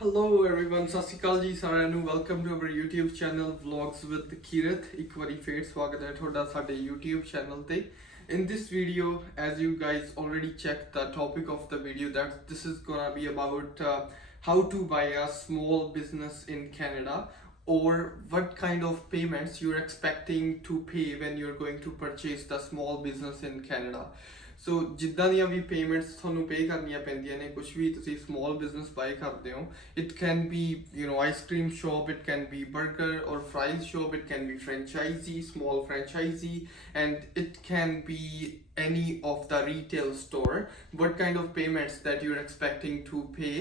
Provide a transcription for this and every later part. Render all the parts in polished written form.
Hello everyone, ਸਤਿ ਸ਼੍ਰੀ ਅਕਾਲ ਜੀ ਸਾਰਿਆਂ ਨੂੰ welcome to our YouTube channel vlogs with Kirat. ਇੱਕ ਵਾਰੀ ਫੇਰ ਸਵਾਗਤ ਹੈ ਤੁਹਾਡਾ ਸਾਡੇ YouTube ਚੈਨਲ ਤੇ। In this video, as you guys already checked the topic of the video, that this is gonna be about how to buy a small business in Canada, or what kind of payments you're expecting to pay when you're going to purchase the small business in Canada. ਸੋ ਜਿੱਦਾਂ ਦੀਆਂ ਵੀ payments ਤੁਹਾਨੂੰ ਪੇ ਕਰਨੀਆਂ ਪੈਂਦੀਆਂ ਨੇ, ਕੁਝ ਵੀ ਤੁਸੀਂ small business buy ਕਰਦੇ ਹੋ, it can be ice cream shop, it can be 버ਗਰ or fries shop, it can be franchisee, small franchisee, and it can be any of the retail store. What kind of payments that you're expecting to pay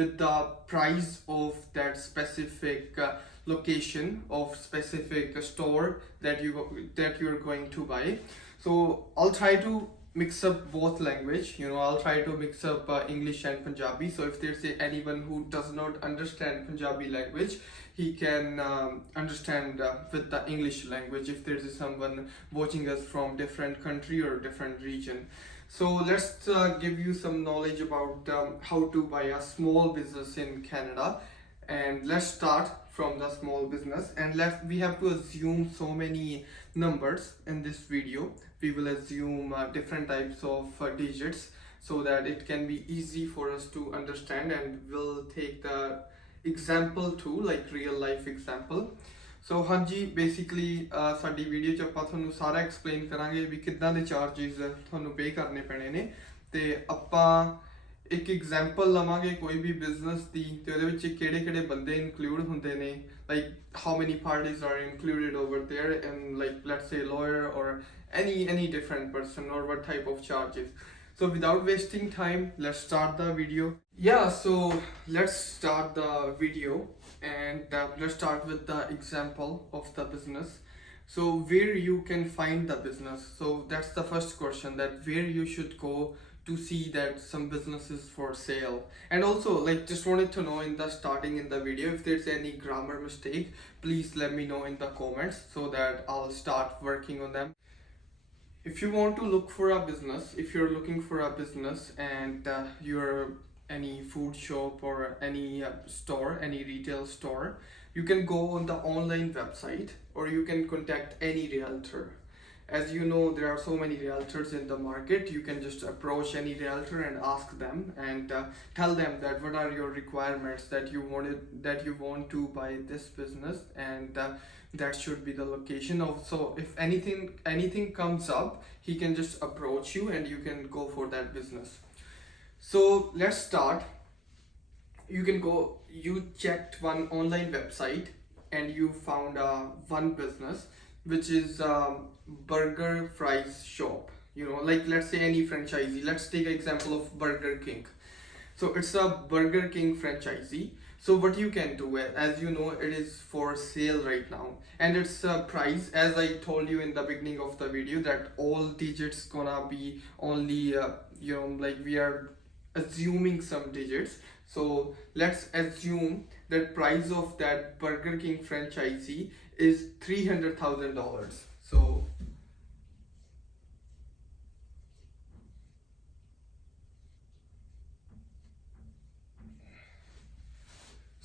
with the price of that specific location of specific store that you're going to buy. So I'll try to mix up both language. I'll try to mix up English and Punjabi, so if there's anyone who does not understand Punjabi language, he can understand with the English language if there's someone watching us from different country or different region. So let's give you some knowledge about how to buy a small business in Canada. And let's start from the small business, and we have to assume so many numbers in this video. We will assume different types of digits so that it can be easy for us to understand, and we'll take the example too, like real life example. So ਹਾਂਜੀ basically ਸਾਡੀ video 'ਚ ਆਪਾਂ ਤੁਹਾਨੂੰ ਸਾਰਾ explain ਕਰਾਂਗੇ ਵੀ ਕਿੱਦਾਂ ਦੇ charges ਤੁਹਾਨੂੰ ਪੇ ਕਰਨੇ ਪੈਣੇ ਨੇ, ਤੇ ਆਪਾਂ ਇੱਕ ਐਗਜ਼ਾਮਪਲ ਲਵਾਂਗੇ ਕੋਈ ਵੀ ਬਿਜ਼ਨਸ ਦੀ, ਤੇ ਉਹਦੇ ਵਿੱਚ ਕਿਹੜੇ ਕਿਹੜੇ ਬੰਦੇ ਇਨਕਲੂਡ ਹੁੰਦੇ ਨੇ, like how many parties are included over there, and like let's say lawyer or any different person, or what type of charges. So without wasting time, let's start the video. Yeah, so let's start the video, and let's start with the example of the business. So where you can find the business, so that's the first question, that where you should go to see that some business is for sale. And also, like, just wanted to know in the starting in the video, if there's any grammar mistake, please let me know in the comments so that I'll start working on them. If you want to look for a business, if you're looking for a business and you're any food shop or any store, any retail store, you can go on the online website, or you can contact any realtor. As you know, there are so many realtors in the market. You can just approach any realtor and ask them, and tell them that what are your requirements, that you want to buy this business, and that should be the location of. So if anything comes up, he can just approach you and you can go for that business. So let's start. You checked one online website and you found one business, which is burger fries shop. Like, let's say any franchisee, let's take an example of Burger King. So it's a Burger King franchisee. So what you can do, as you know, it is for sale right now, and its price, as I told you in the beginning of the video, that all digits gonna be only like we are assuming some digits. So let's assume that price of that Burger King franchisee is $300,000.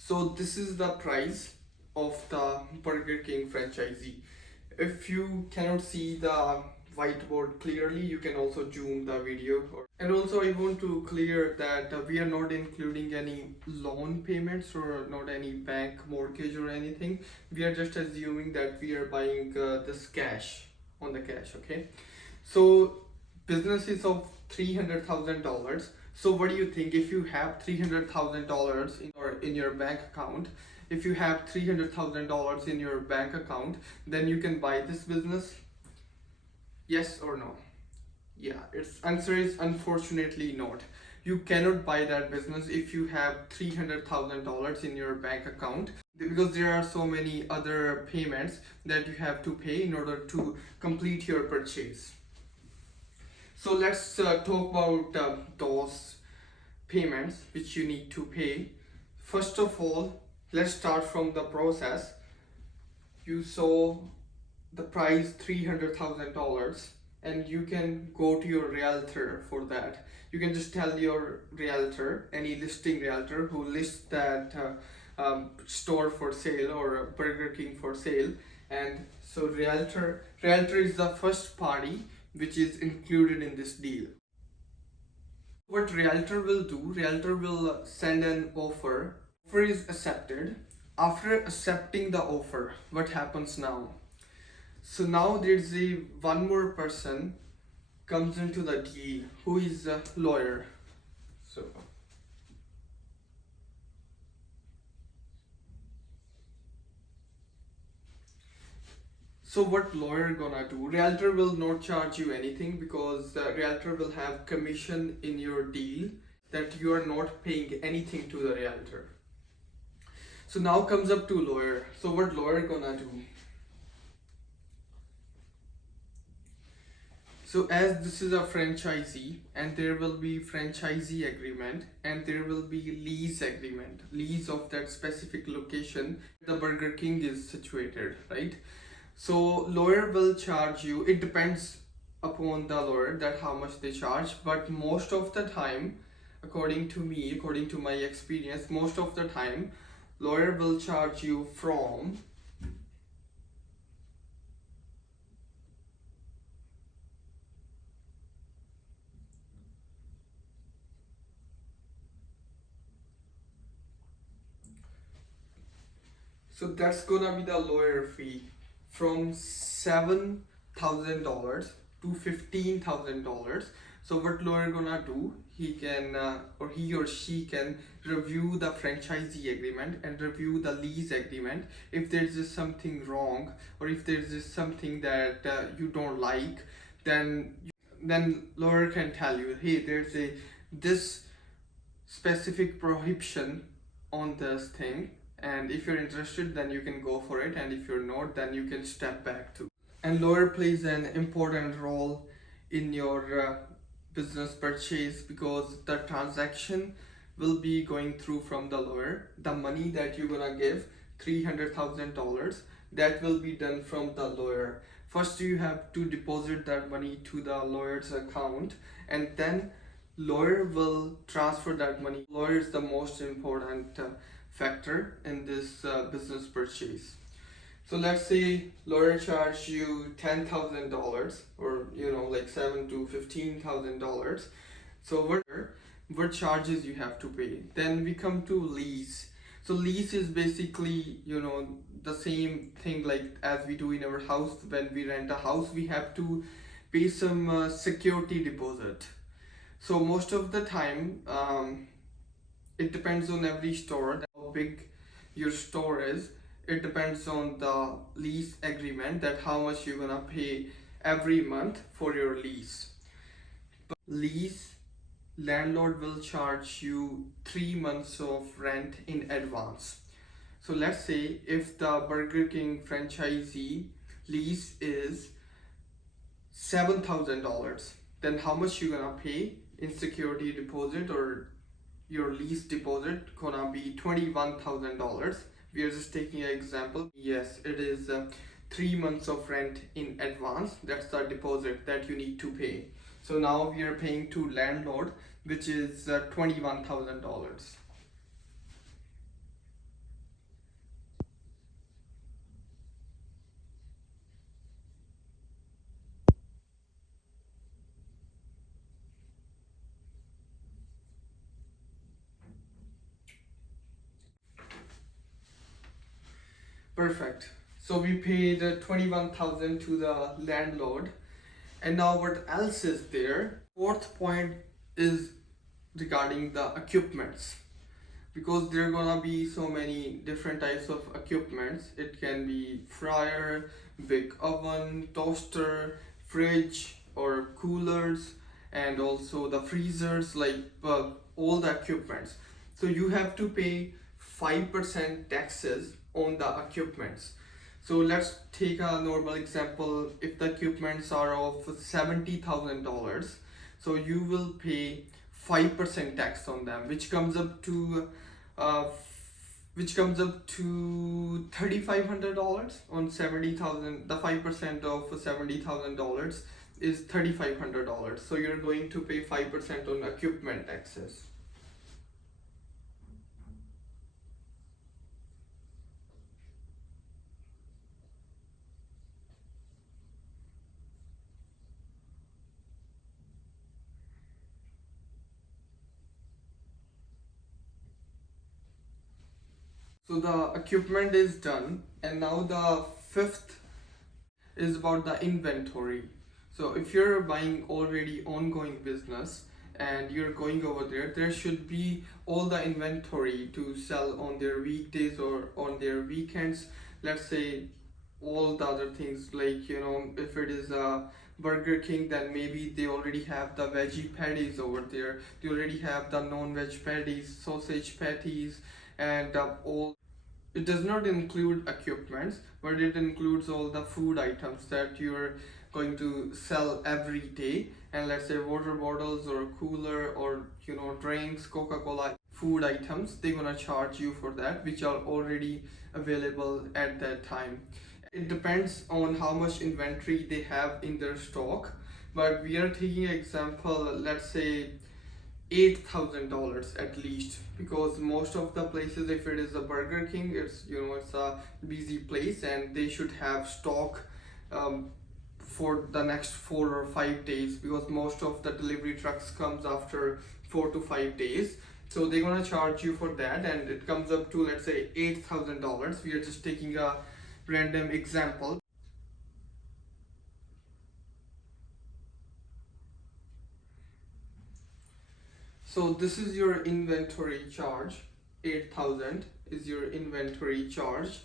So this is the price of the Burger King franchisee. If you cannot see the whiteboard clearly, you can also zoom the video. And also, I want to clear that we are not including any loan payments or not any bank mortgage or anything. We are just assuming that we are buying this cash, on the cash. Okay, so business is of $300,000. So what do you think, if you have $300,000 in your bank account, if you have $300,000 in your bank account, then you can buy this business? Yes or no? Yeah, its answer is unfortunately not. You cannot buy that business if you have $300,000 in your bank account, because there are so many other payments that you have to pay in order to complete your purchase. So let's talk about those payments which you need to pay. First of all, let's start from the process. You saw the price $300,000, and you can go to your realtor for that. You can just tell your realtor, any listing realtor who lists that store for sale or a Burger King for sale. And so realtor is the first party which is included in this deal. What realtor will do, realtor will send an offer. Offer is accepted. After accepting the offer, what happens now? So now there's a one more person comes into the deal, who is a lawyer. So what lawyer gonna do? Realtor will not charge you anything because realtor will have commission in your deal, that you are not paying anything to the realtor. So now comes up to lawyer. So what lawyer gonna do? So as this is a franchisee, and there will be franchisee agreement, and there will be lease agreement, lease of that specific location the Burger King is situated, right? So lawyer will charge you, it depends upon the lawyer that how much they charge, but most of the time, according to me, according to my experience, most of the time lawyer will charge you from so that's gonna be the lawyer fee from $7,000 to $15,000. So what lawyer gonna do? He can or he or she can review the franchisee agreement and review the lease agreement. If there's just something wrong, or if there's just something that you don't like, then lawyer can tell you, hey, there's a this specific prohibition on this thing, and if you're interested then you can go for it, and if you're not then you can step back too. And lawyer plays an important role in your business purchase, because the transaction will be going through from the lawyer. The money that you're gonna give, $300,000, that will be done from the lawyer. First you have to deposit that money to the lawyer's account, and then lawyer will transfer that money. Lawyer is the most important factor in this business purchase. So let's say lawyer charge you $10,000, or like $7,000 to $15,000. So what charges you have to pay? Then we come to lease. So lease is basically the same thing like as we do in our house. When we rent a house, we have to pay some security deposit. So most of the time, it depends on every store, how big your store is. It depends on the lease agreement, that how much you're gonna pay every month for your lease. But lease, landlord will charge you 3 months of rent in advance. So let's say if the Burger King franchisee lease is $7,000, then how much you gonna pay in security deposit, or your lease deposit gonna be $21,000. We are just taking an example. Yes, it is 3 months of rent in advance. That's the deposit that you need to pay. So now we are paying to landlord, which is $21,000. Perfect. So we paid 21,000 to the landlord. And now what else is there? Fourth point is regarding the equipments, because there are gonna be so many different types of equipments. It can be fryer, big oven, toaster, fridge or coolers, and also the freezers, like all the equipments. So you have to pay 5% taxes on the equipments. So let's take a normal example. If the equipments are of $70,000, so you will pay 5% tax on them, which comes up to $3,500 on 70,000. The 5% of $70,000 is $3,500. So you're going to pay 5% on equipment taxes. So the equipment is done, and now the fifth is about the inventory. So if you're buying already ongoing business and you're going over there, there should be all the inventory to sell on their weekdays or on their weekends. Let's say all the other things, like, you know, if it is a Burger King, then maybe they already have the veggie patties over there, they already have the non-veg patties, sausage patties, and all. It does not include equipments, but it includes all the food items that you're going to sell every day. And let's say water bottles or cooler, or, you know, drinks, Coca-Cola, food items, they're gonna charge you for that, which are already available at that time. It depends on how much inventory they have in their stock, but we are taking an example, let's say $8,000 at least, because most of the places, if it is a Burger King, it's, you know, it's a busy place and they should have stock for the next 4 or 5 days, because most of the delivery trucks comes after 4 to 5 days. So they're gonna charge you for that, and it comes up to, let's say, $8,000. We are just taking a random example. So this is your inventory charge. 8,000 is your inventory charge.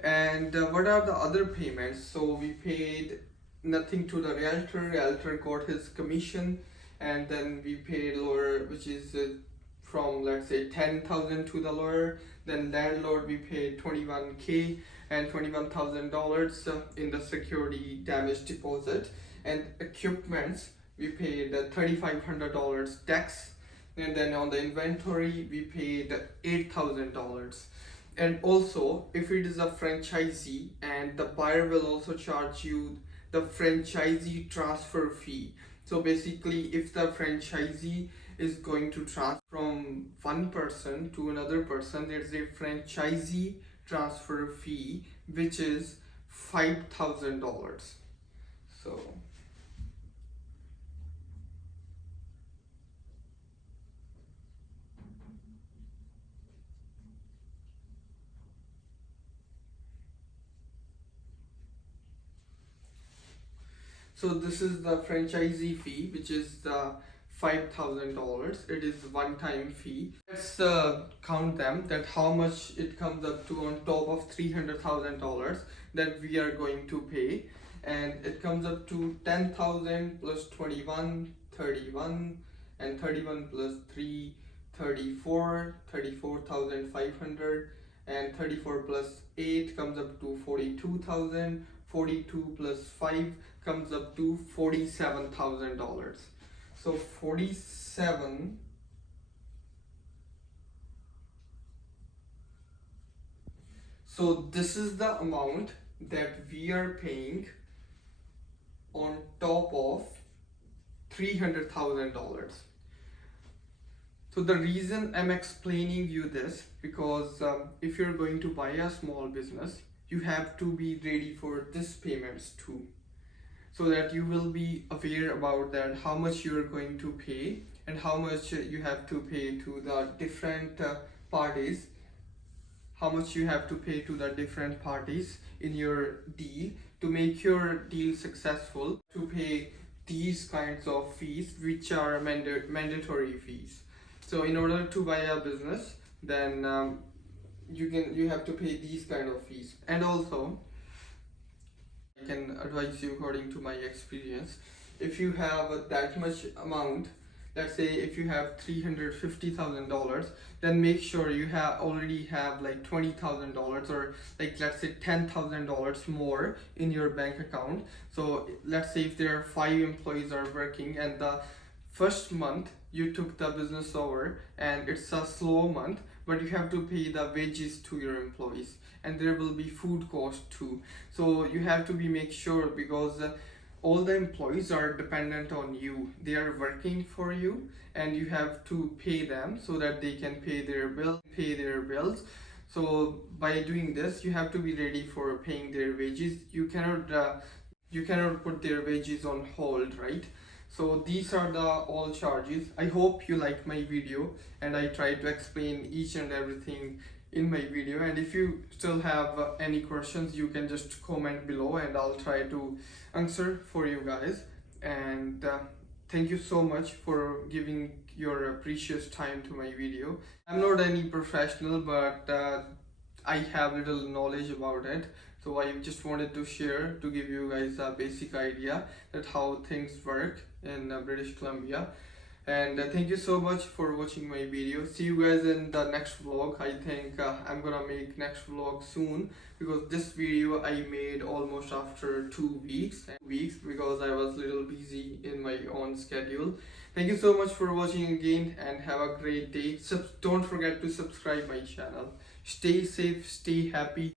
And what are the other payments? So we paid nothing to the realtor got his commission, and then we paid lawyer, which is from, let's say, 10,000 to the lawyer. Then landlord, we paid 21K and $21,000 in the security damage deposit. And equipments, we paid $3,500 tax. And then on the inventory, we paid $8,000. And also, if it is a franchisee, and the buyer will also charge you the franchisee transfer fee. So basically, if the franchisee is going to transfer from one person to another person, there's a franchisee transfer fee, which is $5,000. So So this is the franchisee fee, which is the $5,000. It is one-time fee. Let's count them, that how much it comes up to on top of $300,000 that we are going to pay, and it comes up to 10,000 plus 21, 31, and 31 plus 3, 34, 34,500, and 34 plus 8 comes up to 42,000. 42 plus 5 comes up to $47,000. So 47. So this is the amount that we are paying on top of $300,000. So the reason I'm explaining you this, because if you're going to buy a small business, you have to be ready for this payments too, so that you will be aware about that, how much you're going to pay and how much you have to pay to the different parties, how much you have to pay to the different parties in your deal to make your deal successful, to pay these kinds of fees, which are mandatory fees. So in order to buy a business, then you have to pay these kind of fees. And also, I can advise you according to my experience, if you have that much amount, let's say if you have $350,000, then make sure you already have like $20,000, or like, let's say $10,000 more in your bank account. So let's say if there are 5 employees are working, and the first month you took the business over and it's a slow month, but you have to pay the wages to your employees, and there will be food cost too. So you have to make sure, because all the employees are dependent on you. They are working for you, and you have to pay them so that they can pay their bills. So by doing this, you have to be ready for paying their wages. You cannot put their wages on hold, right? So these are the all charges. I hope you like my video, and I try to explain each and everything in my video. And if you still have any questions, you can just comment below and I'll try to answer for you guys. And thank you so much for giving your precious time to my video. I'm not any professional, but I have little knowledge about it, so I just wanted to share to give you guys a basic idea that how things work in British Columbia. And thank you so much for watching my video. See you guys in the next vlog. I think I'm gonna make next vlog soon, because this video I made almost after 2 weeks because I was a little busy in my own schedule. Thank you so much for watching again, and have a great day. Don't forget to subscribe my channel. Stay safe, stay happy.